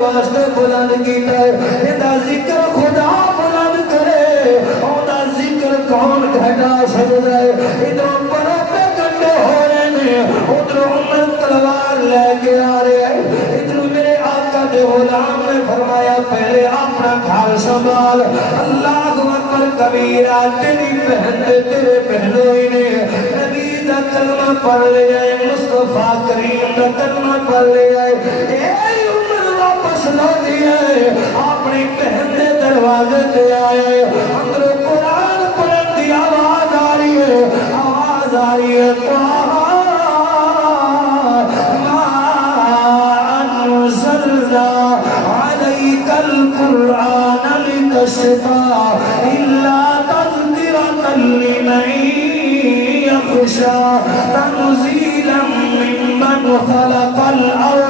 واسطے بلند کیتا ہے ادا ذکر خدا بلند کرے ادا ذکر کون گھٹا سکتا ہے ادھر پروں پہ گنڈے ہو رہے ہیں ادھر عمر تلوار لے کے آ رہے ہیں ادھر میرے آقا دے غلام نے فرمایا پہلے اپنا گھر سنبھال اللہ اکبر کبیرہ تیری بہن دے تیرے بہنوئی نے نبی دا کلمہ پڑھ لے آئے مصطفیٰ کریم دا کلمہ پڑھ لے آئے لو دیا ہے اپنی بہن دے دروازے تے آئے اندر قرآن پڑھن دی آواز آ رہی ہے ما انزلنا علیک القرآن لتشقى الا تذکرة لمن یخشى تنزیلا ممن خلق الارض